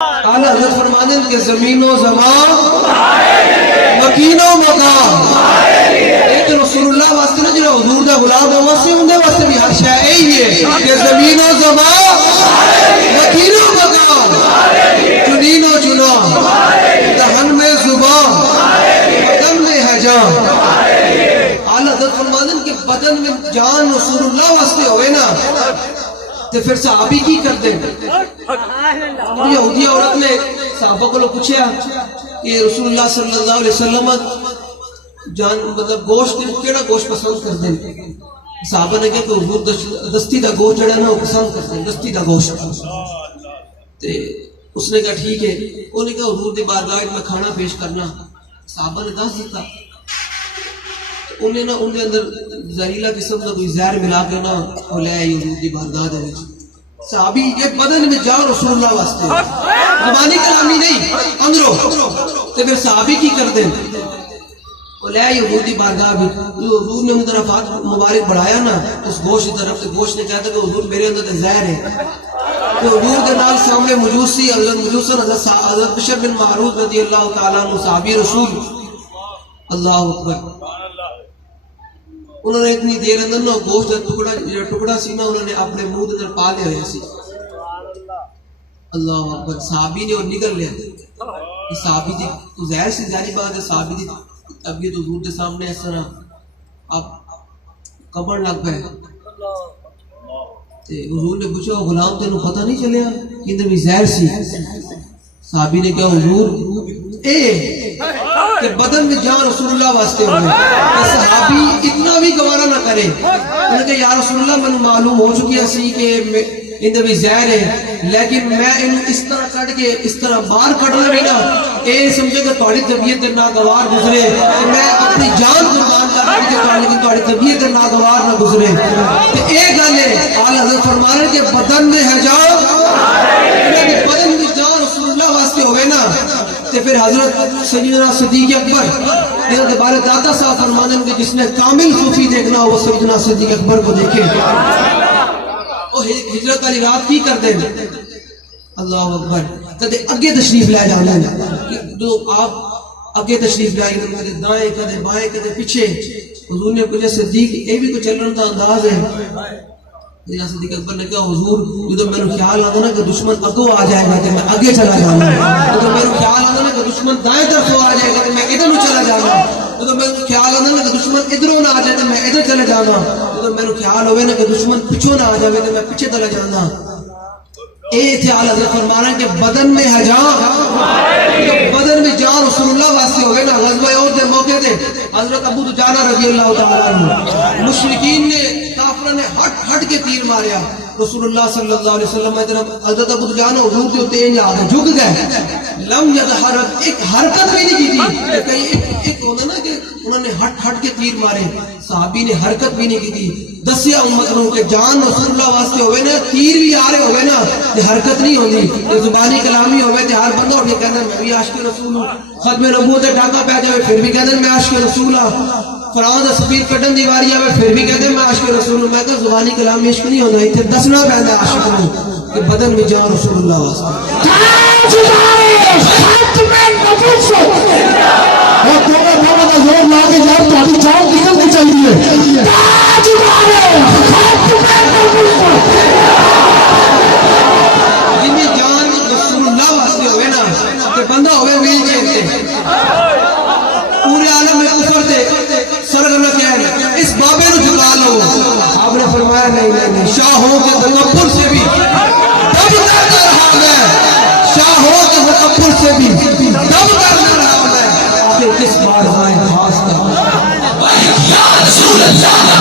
اعلیٰ حضرت فرمانے کہ زمین و زمان مکین و مقام ایک رسول اللہ واسطے نہ جنہا حضور دا غلام ہے واسطے اندے واسطے بھی ہر شے یہی ہے کہ زمین و زمان مکین و مقام چنین و چنا دہن میں زبان بدن میں ہے جان. اعلیٰ حضرت فرمانے کہ بدن میں جان رسول اللہ واسطے ہوئے نا تو پھر صحابی کی کر دیں. یہودی عورت نے صحابہ کو پوچھا کہ رسول اللہ صلی اللہ علیہ وسلم جان مطلب گوشت کیڑا گوشت پسند کر دیں. صحابہ نے کہا کہ حضور دستی دا گوشت جڑا نا وہ پسند کر دیں, دستی دا گوشت. تے اس نے کہا ٹھیک ہے. انہوں نے کہا حضور دی بارگاہ میں کھانا پیش کرنا. صحابہ نے دس دیتا. انہیں نا ان کے اندر زہریلا قسم کا کوئی زہر ملا کے نا وہ لے آئی حضور دی بارگاہ دے وچ. صحابی یہ بدن میں جاؤ رسول اللہ واسطے زبانی کلامی نہیں اندروں. تو پھر صحابی کی کر دیں وہ لے آئی حضور دی بارگاہ بھی. حضور نے مطرفات مبارک بڑھایا نا اس گوشت کی طرف سے. گوشت نے کہا تھا کہ حضور میرے اندر زہر ہے. تو حضور کے نال سامنے مجوسی حضرت مجوسن حضرت بشر بن معروف رضی اللہ تعالیٰ عنہ صحابی رسول. اللہ اکبر. انہوں نے اتنی دیر اندر نا گوشت کا ٹکڑا سی نا انہوں نے اپنے منہ اندر پا لے ہوئے سی. اللہ اکبر. صحابی نے اور نگل لیا. صحابی دی ظاہر سی ظاہری بات ہے صحابی دی طبیعت حضور کے سامنے اس طرح اب کمر لگ گئے. حضور نے پوچھا غلام تینوں پتہ نہیں چلیا کہ اندر بھی زہر سی. صحابی نے کہا حضور کہ بدن میں جان رسول اللہ واسطے ہوئے. صحابی اتنا بھی گوارا نہ کرے. انہوں نے کہا یا رسول اللہ میں معلوم ہو چکی اسی کہ اندر بھی زہر ہے لیکن میں انہوں اس طرح کٹ کے اس طرح باہر کٹنا بھی نا اے سمجھے کہ تھوڑی طبیعت ناگوار گزرے. میں اپنی جان قربان کر رہی کہ لیکن تھوڑی طبیعت ناگوار نہ گزرے. تو ایک گل ہے اعلیٰ حضرت فرما رہے کہ بدن میں ہے جان بدن میں جان رسول اللہ واسطے ہوئے نا. تو پھر حضرت سیدنا صدیق اکبر جنہوں کے بارے داتا صاحب فرمانے کہ جس نے کامل صوفی دیکھنا وہ سیدنا صدیق اکبر کو دیکھے. وہ ہجرت والی رات کی کر دیں. اللہ اکبر. کدے اگے تشریف لے جانا ہے تو آپ اگے تشریف لے آئیں کدے دائیں کدے بائیں کدے پیچھے. حضور نے پوچھا صدیق یہ بھی کوئی چلن کا انداز ہے. صدیق اکبر نے کہا حضور جب میرے خیال آتا نا کہ دشمن اگو آ جائے گا تو میں آگے چلا جانا. جب میرے خیال آتا نا کہ دشمن دائیں طرف آ جائے گا تو میں ادھر چلا جانا. جب میرے خیال آتا نا کہ دشمن ادھروں نہ آ جائے تو میں ادھر چلے جانا. جب میرے خیال ہوئے نا کہ دشمن پیچھوں نہ آ جائے تو میں پیچھے چلا جانا. اے تھے اعلیٰ حضرت فرما رہے ہیں کہ بدن میں ہے جان. بدن میں جان رسول اللہ واسطے ہوئے نا. غزوہ احد کے موقع تے حضرت ابو دجانہ رضی اللہ تعالیٰ عنہ مشرکین نے کافروں نے ہٹ کے تیر ماریا. رسول اللہ صلی اللہ علیہ وسلم حضرت ابو دجانہ حضور کے اوتے انج آ گئے جھک گئے. لم یتحرک ایک حرکت بھی نہیں کی تھی. کہیں ایک ہونا نا کہ انہوں نے ہٹ کے تیر مارے. صحابی نے حرکت بھی نہیں کی تھی. دسیا امت نو کہ جان رسول اللہ واسطے ہوئے نا تیر بھی آ رہے ہوئے نا تے حرکت نہیں ہوندی. تے زبانی کلامی ہوئے تے ہر بندہ اٹھ کے کہندا میں بھی عاشق رسول ہوں. ختم نبوت تے ڈاکا پے جاوے پھر بھی کہندا میں عاشق رسول ہوں. فراں دا سپیر کڈن دی واری آوے پھر بھی کہندے میں عاشق رسول ہوں. میں کہ زبانی کلامی عشق نہیں ہوندا ایتھے دسنا پیندا عاشق نو کہ بدن میں جان رسول اللہ واسطے. ختم نبوت اور تمہیں بابا دا زور لا کے جان تہاڈی جان نکلنی چاہیے. جن جان رسول اللہ واسطے ہوئے نا کہ بندہ ہوئے ویل چیئر تے پورے عالم میں کفر تے سرگرم کیا ہے اس بابے نو جھکا لو. آپ نے فرمایا نہیں شاہوں کے تکبر سے بھی دب کر رہا ہے. شاہوں کے تکبر سے بھی دب کر رہا ہے کہ کس بار خاص کا یا رسول اللہ